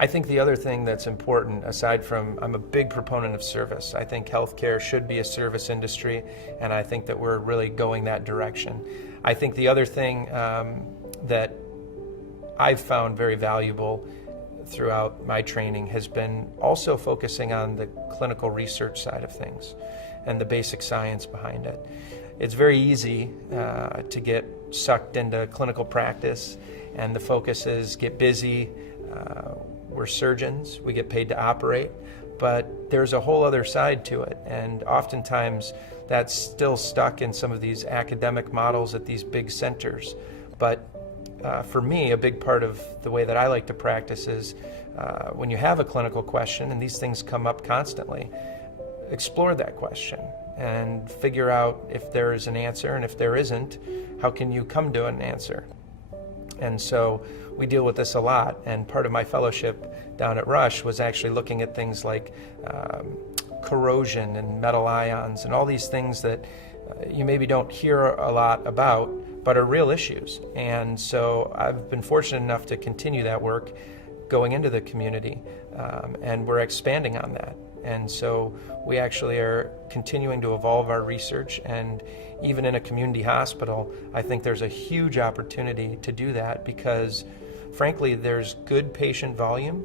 I think the other thing that's important, aside from, I'm a big proponent of service. I think healthcare should be a service industry, and I think that we're really going that direction. I think the other thing that I've found very valuable throughout my training has been also focusing on the clinical research side of things and the basic science behind it. It's very easy to get sucked into clinical practice, and the focus is get busy. We're surgeons, we get paid to operate, but there's a whole other side to it, and oftentimes that's still stuck in some of these academic models at these big centers. But for me, a big part of the way that I like to practice is when you have a clinical question, and these things come up constantly, explore that question and figure out if there is an answer, and if there isn't, how can you come to an answer? And so we deal with this a lot, and part of my fellowship down at Rush was actually looking at things like corrosion and metal ions and all these things that you maybe don't hear a lot about, but are real issues. And so I've been fortunate enough to continue that work going into the community, and we're expanding on that. And so we actually are continuing to evolve our research, and even in a community hospital, I think there's a huge opportunity to do that because, frankly, there's good patient volume,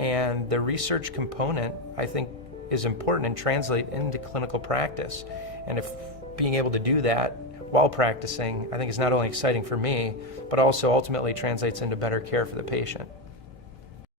and the research component, I think, is important and translate into clinical practice. And if being able to do that while practicing, I think is not only exciting for me, but also ultimately translates into better care for the patient.